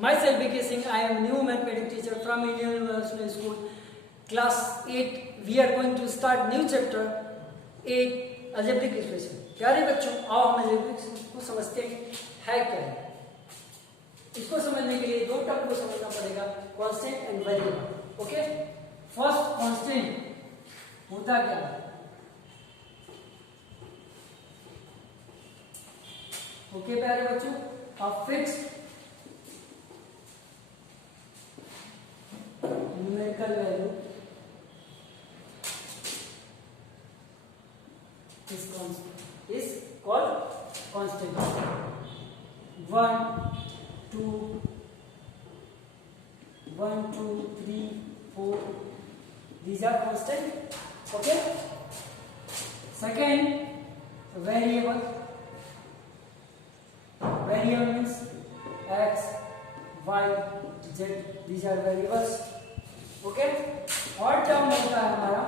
Myself B.K. Singh, I am new mathematics teacher from Indian University School, class 8. We are going to start new chapter 8, algebraic expression. प्यारे बच्चों, आओ हम algebraic को समझते हैं है क्या है। इसको समझने के लिए दो टर्म को समझना पड़ेगा, constant and variable. Okay, first constant होता क्या है? ओके प्यारे बच्चों, a fixed numerical value is called constant. 1, 2, 3, 4. These are constant. Okay. Second, variable. Variable means x, y, z. These are variables. Okay, और टर्म होता है हमारा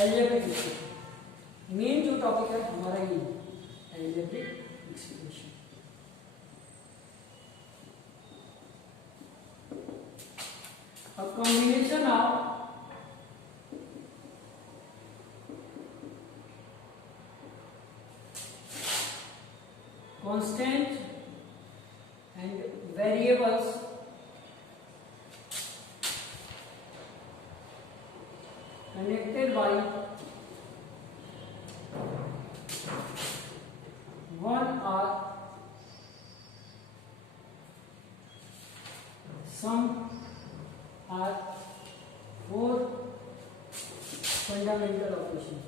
अलजेब्रिक एक्सप्रेशन। मेन जो टॉपिक है हमारा ये algebraic expression. A combination of constant and variables connected by one or some or four fundamental operation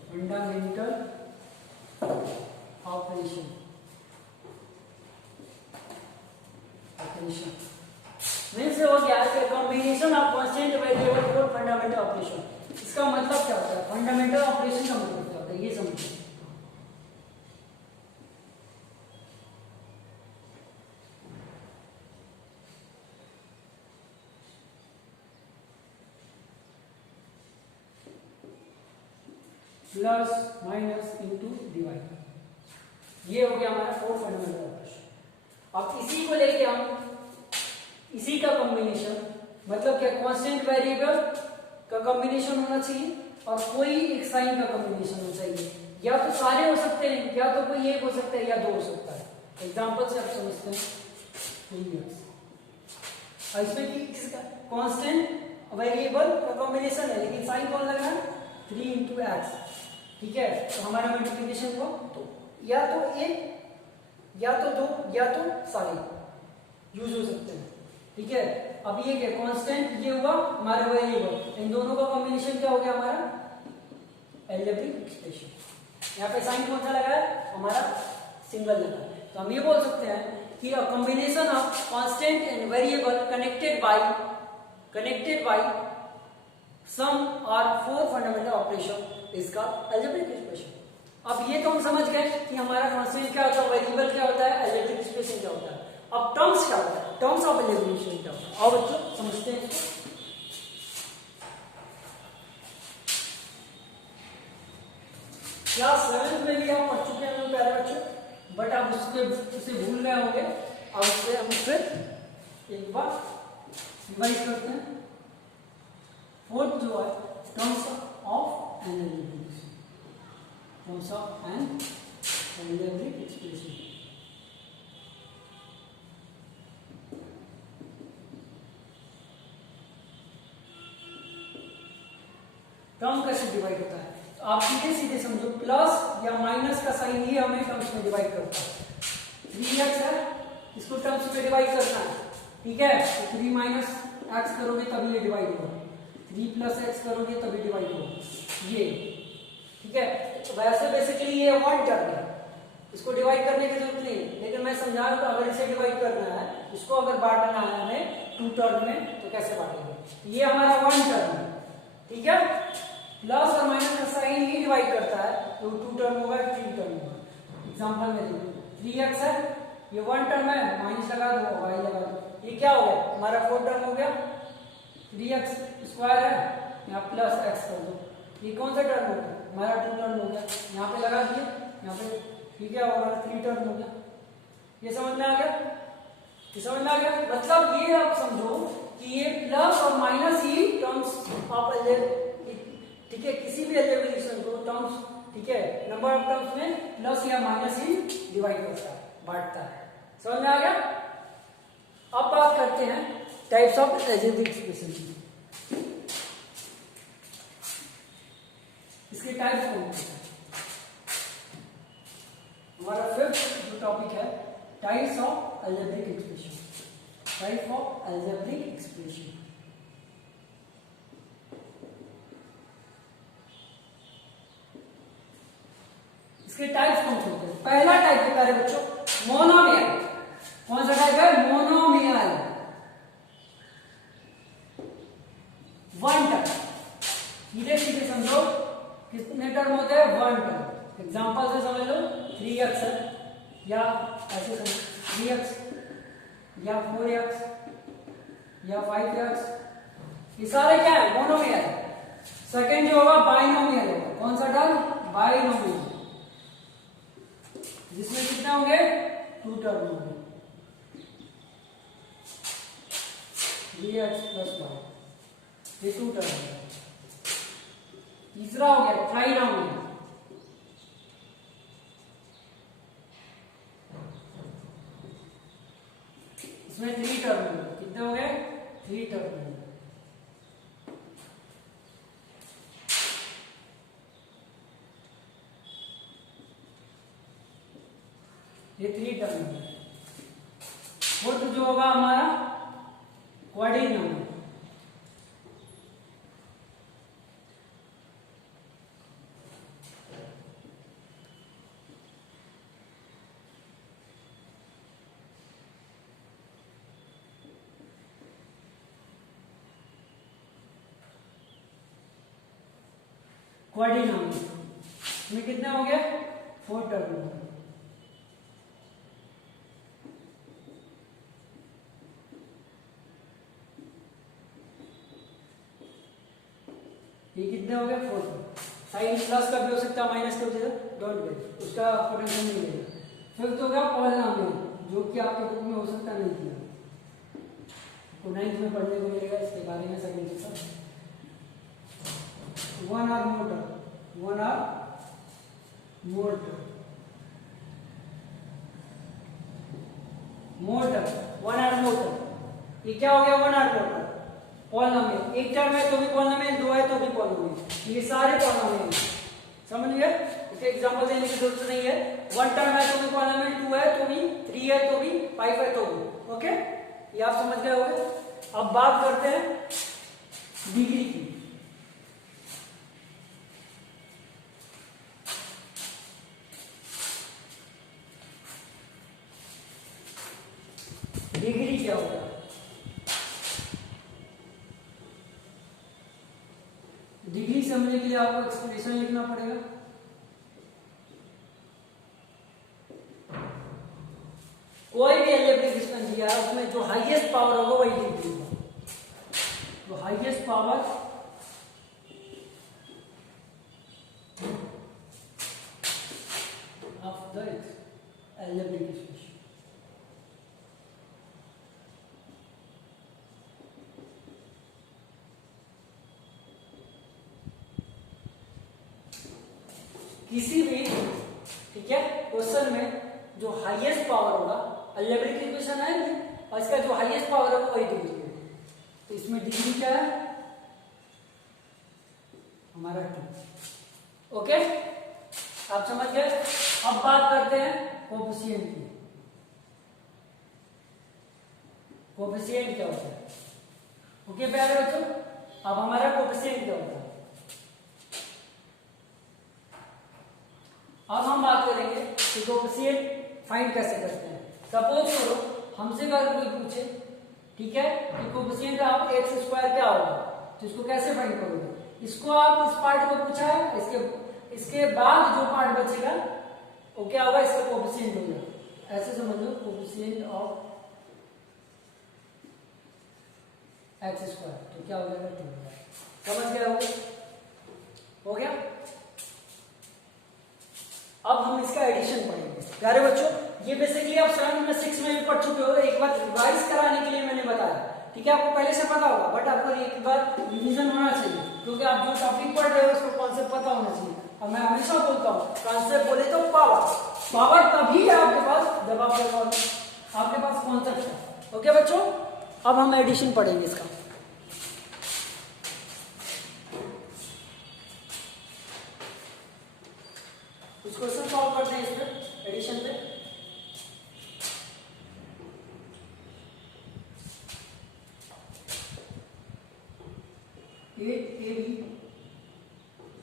means हो गया कि कॉम्बिनेशन ऑफ कांस्टेंट वेरिएबल और फंडामेंटल ऑपरेशन। इसका मतलब क्या होता है? फंडामेंटल ऑपरेशन का मतलब क्या होता है ये समझिए। प्लस माइनस इनटू डिवाइड, ये हो गया हमारा फोर फंडामेंटल ऑपरेशन। अब इसी को लेके हम इसी का कॉम्बिनेशन मतलब क्या, कांस्टेंट वेरिएबल का कॉम्बिनेशन होना चाहिए और कोई एक साइन का कॉम्बिनेशन होना चाहिए। या तो सारे हो सकते हैं, या तो कोई एक हो सकता है, या दो हो सकता है। एग्जांपल से आप समझते हैं। इसमें कि किसका कांस्टेंट वेरिएबल का कॉम्बिनेशन है, लेकिन साइन कौन लग रहा है? 3 × x। ठीक है, तो हमारा मल्टीप्लिकेशन को तो या तो एक, या तो दो, या तो सारे यूज हो सकते हैं। ठीक है, अब ये क्या कांस्टेंट, ये हुआ हमारा वेरिएबल, इन दोनों का कॉम्बिनेशन क्या हो गया हमारा अलजेब्रिक एक्सप्रेशन। यहाँ पे साइन कौन सा लगा है? हमारा सिंगल लगा है। तो हम ये बोल सकते हैं कि a combination of constant and variable connected by some or four fundamental operation is called algebraic expression. अब ये तो हम समझ गए कि हमारा कांस्टेंट क्या होता है, वेरिएबल क्या होता है, अलजेब्रिक एक्सप्रेशन क्या होता है। अब टर्म्स क्या होता है, टर्म्स ऑफ एलिमिनेशन क्या होता है, और बच्चों समझते हैं। क्लास 7 में भी हम पढ़ चुके हैं प्यारे बच्चों, बट आप उसे भूल गए होंगे। अब उससे हम फिर एक बार रिवाइज करते हैं। फोर्थ जो है terms of N algebraic expression. Term कैसे डिवाइड होता है, तो आप सीधे सीधे समझो, प्लस या माइनस का साइन ये हमें टर्म्स में डिवाइड करता है। 3x है, इसको टर्म्स में डिवाइड करना है। ठीक है, तो 3 - x करोगे तभी ये डिवाइड होगा, 3 + x करोगे तभी डिवाइड होगा ये। ठीक है, तो वैसे बेसिकली ये वन टर्म है, इसको डिवाइड करने की जरूरत नहीं, लेकिन मैं समझा रहा हूं अगर इसे डिवाइड करना है, इसको अगर बांटना है हमें 2 टर्म में, तो कैसे बांटेंगे? ये हमारा वन टर्म है। ठीक है, प्लस और माइनस का साइन ही डिवाइड करता है, तो 2 टर्म होगा, 3 टर्म होगा। एग्जांपल में देखो, 3x है, ये वन टर्म है, माइनस लगा दो, y लगा दो, ये क्या हो गया हमारा 4 टर्म हो गया। 3x² है, यहाँ प्लस x कर दो, ये कौन सा टर्म हो गया हमारा? 2 टर्म हो गया, यहाँ पे लगा दिए, यहाँ पे ठीक है, और हमारा 3 टर्म हो गया। ये समझ में आ गया? ये समझ में आ गया? मतलब ये आप समझ ऑफ ठीक है, किसी भी अलजेब्रिक एक्सप्रेशन को टर्म्स, ठीक है, नंबर ऑफ टर्म्स में प्लस या माइनस ही डिवाइड करता है, बांटता है। समझ में आ गया? अब बात करते हैं टाइप्स ऑफ अलजेब्रिक एक्सप्रेशन की। इसके टाइप्स कौन से हैं? हमारा फिफ्थ जो टॉपिक है, types of algebraic expression. Type of algebraic expression. इसके टाइप्स कौन से होते हैं? पहला टाइप है प्यारे बच्चों मोनोमियल। कौन सा टाइप है? Monomial, one term. सीधे सीधे समझो, कितने टर्म होते हैं? One term. एग्जांपल से समझ लो, 3x या ऐसे समझो 3x या 4x या 5x, ये सारे क्या है? मोनोमियल। सेकेंड जो होगा बाइनोमियल होगा। कौन सा टर्म? बाइनोमियल, जिसमें कितने होंगे? 2 टर्म होंगे, 3x + 5, ये 2 टर्म होंगे। तीसरा हो गया ट्राइनोमियल, इसमें 3 टर्म होंगे। कितने हो गए? 3 टर्म होंगे। ये 3 टर्म होंगे। फोर्थ जो होगा हमारा क्वाड्रिनोमियल, क्वाड्रिनोमियल इसमें कितने हो गए? 4 टर्म हो गए। ये कितने हो गए? 4 टर्म। साइन प्लस का भी हो सकता है, माइनस का भी हो सकता है, डोंट वेरी, उसका पोटेंशियल नहीं मिलेगा। फिर तो क्या पॉलिनोमियल, जो कि आपके बुक में हो सकता नहीं किया, आपको 9th में पढ़ने को मिलेगा इसके बारे में। सेकंड चैप्टर, 1 और मोर टर्म, 1 और मोर टर्म, मोर टर्म, 1 और मोर टर्म, ये क्या हो गया? 1 और मोर टर्म। पॉलिनोमियल, एक टर्म है तो भी पॉलिनोमियल, 2 है तो भी पॉलिनोमियल, ये सारे पॉलिनोमियल। समझ गए? इसके एग्जांपल देने की जरूरत नहीं है। 1 टर्म है तो भी पॉलिनोमियल, 2 है तो भी, 3 है तो भी, 5 है तो भी। ओके, ये आप समझ गए होंगे। अब बात करते हैं डिग्री की। डिग्री क्या होता है? डिग्री समझने के लिए आपको एक्सप्रेशन लिखना पड़ेगा। कोई भी अलजेब्रिक एक्सप्रेशन दिया है उसमें जो हाईएस्ट पावर होगा वही डिग्री होगा। तो highest power of the algebraic expression. किसी भी, ठीक है, क्वेश्चन में जो हाईएस्ट पावर होगा, अलजेब्रिक इक्वेशन है और इसका जो हाईएस्ट पावर होगा वही डिग्री है। तो इसमें डिग्री क्या है? हमारा 2। ओके, आप समझ गए? अब बात करते हैं कोएफिशिएंट की। कोएफिशिएंट क्या होता है? ओके प्यारे बच्चों, अब हमारा कोएफिशिएंट क्या होता है? अब हम बात करेंगे कि कोएफिशिएंट फाइंड कैसे करते हैं। सपोज करो हमसे अगर कोई पूछे, ठीक है, कि कोएफिशिएंट आप x² क्या होगा, तो इसको कैसे फाइंड करोगे? इसको आप इस पार्ट को पूछा है, इसके बाद जो पार्ट बचेगा वो क्या होगा? इसका कोएफिशिएंट होगा। ऐसे समझ लो, कोएफिशिएंट ऑफ x², तो क्या हो जाएगा? 2। समझ गए? हो गया? अब हम इसका एडिशन पढ़ेंगे। प्यारे बच्चों, ये बेसिकली आप 7 में 6 में भी पढ़ चुके हो, एक बार रिवाइज कराने के लिए मैंने बताया, ठीक है, आपको पहले से पता होगा, बट आपको एक बार रिवीजन होना चाहिए, क्योंकि आप जो टॉपिक पढ़ रहे हो उसको कॉन्सेप्ट पता होना चाहिए। और मैं हमेशा बोलता हूँ कॉन्सेप्ट बोले तो पावर, पावर तभी है आपके पास जब आपके पास कॉन्सेप्ट है। ओके बच्चों, अब हम एडिशन पढ़ेंगे इसका। कुछ क्वेश्चन सॉल्व करते हैं इस पे, एडिशन पे। Eight A B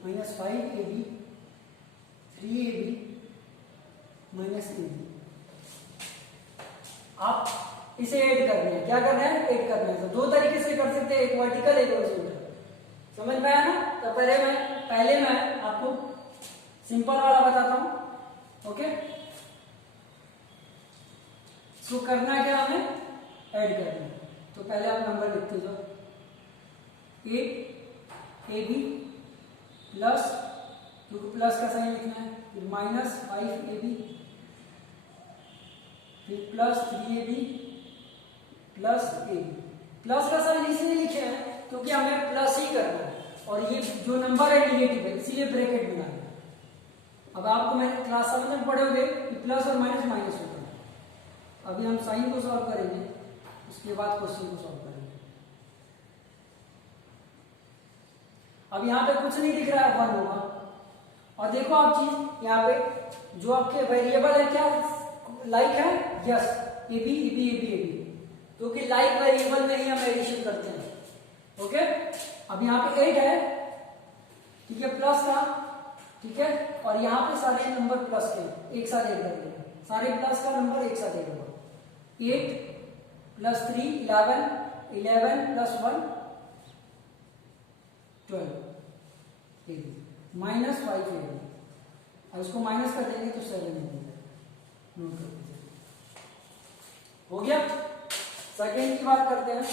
minus 5 A B 3 A B minus A B. आप इसे ऐड करना है, क्या करना है, ऐड करना है। तो दो तरीके से कर सकते हैं, एक वर्टिकल एक हॉरिजॉन्टल। समझ में आया ना? तो पहले मैं आपको सिंपल वाला बताता हूं। ओके, सो करना क्या हमें, ऐड करना है। तो पहले आप नंबर लिखते जाओ, 8 ए बी प्लस, क्योंकि प्लस का साइन लिखना है, फिर माइनस 5 ए बी, फिर plus 3 A B plus A B. Plus का साइन इसलिए लिखे हैं क्योंकि हमें प्लस ही करना है, और ये जो नंबर है निगेटिव है, इसीलिए ब्रैकेट बना है। अब आपको मैंने क्लास 7 में पढ़ोगे कि प्लस और माइनस माइनस होता है। अभी हम साइन को सॉल्व करेंगे, उसके बाद क्वेश्चन को सॉल्व करेंगे। अब यहाँ पे कुछ नहीं दिख रहा है, 1 होगा। और देखो आप चीज यहाँ पे जो आपके वेरिएबल है क्या लाइक है, yes, A B A B A B A B, क्योंकि लाइक वेरिएबल में ही हम एडिशन करते हैं। ओके, अब यहाँ पे 8 है, ठीक है, प्लस का, ठीक है, और यहाँ पे सारे नंबर प्लस के एक साथ ऐड कर देंगे, सारे प्लस का नंबर एक साथ ऐड होगा। 8 plus 3 11, 11 plus 1 12, minus 5 A B. और इसको माइनस कर देंगे तो 7 हो जाएगा। नोट कर दीजिए, हो गया। सेकेंड की बात करते हैं।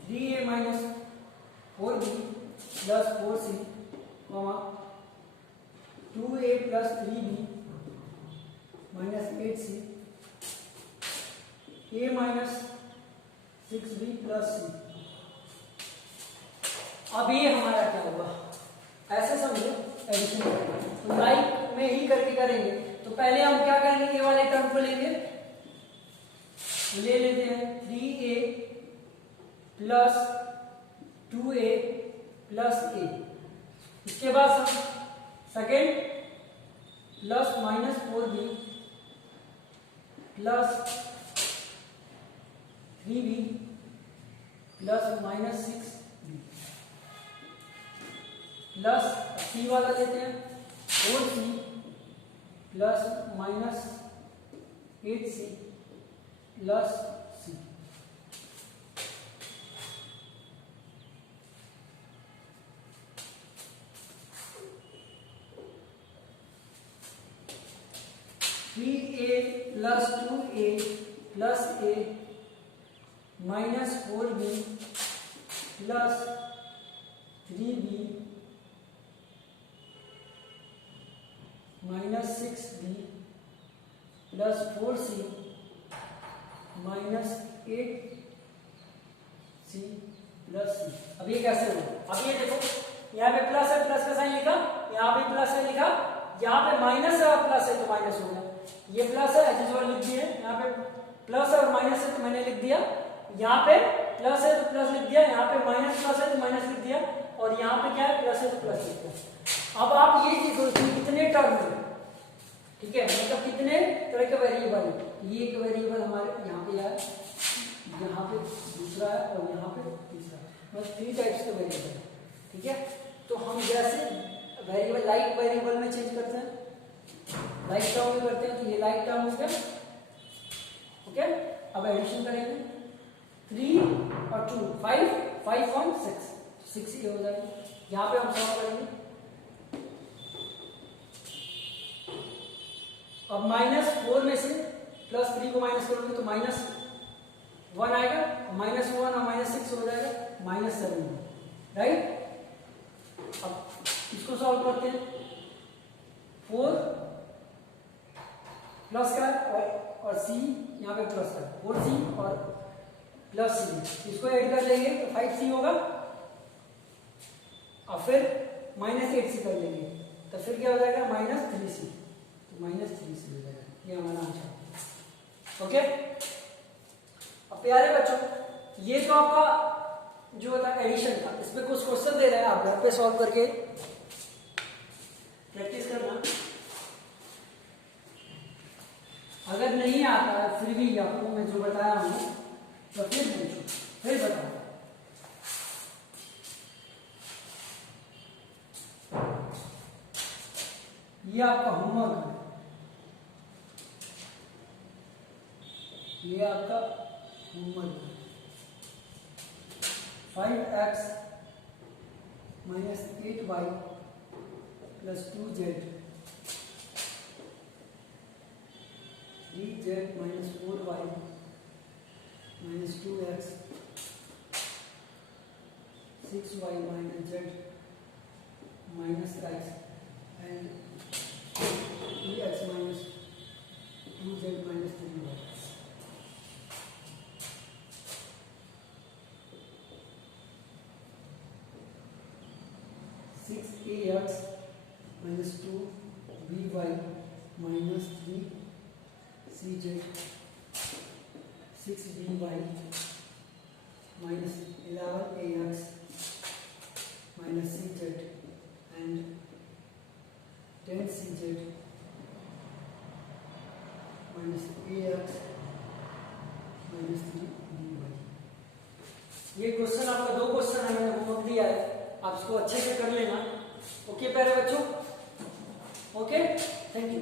Three A minus 4b plus 4c, 2a plus 3b minus 8c, a minus 6b plus c। अब ये हमारा क्या होगा, ऐसे समझो, एडिशन करेंगे तो लाइक में ही करके करेंगे। तो पहले हम क्या करेंगे, ये वाले टर्म को लेंगे, ले लेते हैं 3a plus 2a plus a। इसके बाद हम second plus minus 4b plus 3b plus minus 6b plus c वाला लेते हैं 4c plus minus 8c plus c। Three A plus 2a plus a minus 4b plus 3b minus 6b plus 4c minus 8c plus c। अब ये कैसे होगा, अब ये देखो, यहाँ पे प्लस है, प्लस का साइन लिखा, यहाँ पे प्लस है लिखा, यहाँ पे माइनस है और प्लस है तो माइनस हो गया। ये प्लस है एज यूजुअल लिख दिए, यहाँ पे प्लस है और माइनस है तो मैंने लिख दिया, यहाँ पे प्लस है तो प्लस लिख दिया, यहाँ पे माइनस प्लस है तो माइनस लिख दिया, और यहाँ पे क्या है, प्लस है तो प्लस लिख दिया। अब आप ये चीज सोचते कितने टर्म है, ठीक है, मतलब कितने तरह के वेरिएबल है। ये एक वेरिएबल हमारे यहाँ पे है, यहाँ पे दूसरा है और यहाँ पे तीसरा, बस 3 टाइप्स के वेरिएबल है। ठीक है, तो हम जैसे वेरिएबल लाइक वेरिएबल में चेंज करते हैं, लाइक टर्म में करते हैं, तो ये लाइक टर्म हो गया। ओके, अब एडिशन करेंगे 3 और 2 5, 5 1 6, 6 ये हो जाएगा। यहाँ पे हम सॉल्व करेंगे। अब माइनस 4 में से प्लस 3 को माइनस करोगे तो माइनस 1 आएगा, माइनस 1 और माइनस 6 हो जाएगा माइनस 7, राइट। अब इसको सॉल्व करते हैं। 4 प्लस का और सी यहाँ पे प्लस है 4c और प्लस सी, इसको ऐड कर लेंगे तो 5c होगा और फिर -8c कर लेंगे तो फिर क्या हो जाएगा -3c, तो -3c हो जाएगा, ये हमारा आंसर। ओके, अब प्यारे बच्चों ये तो आपका जो होता है एडिशन का, इसमें कुछ क्वेश्चन दे रहे हैं, आप घर पे सॉल्व करके प्रैक्टिस करना। अगर नहीं आता है फिर भी आपको मैं जो बताया हूं तो फिर पूछो, फिर बताओ। ये आपका होमवर्क है, ये आपका होमवर्क है। 5x - 8y + 2z 3z - 4y - 2x 6y - z - x and 3x - 2z - 3y। ax - 2by - 3cz 6by - 11ax - cz and 10cz - ax - 3by। ये क्वेश्चन आपका 2 क्वेश्चन है, मैंने होमवर्क दिया है, आप इसको अच्छे से कर लेना। ओके प्यारे बच्चों, ओके, थैंक यू।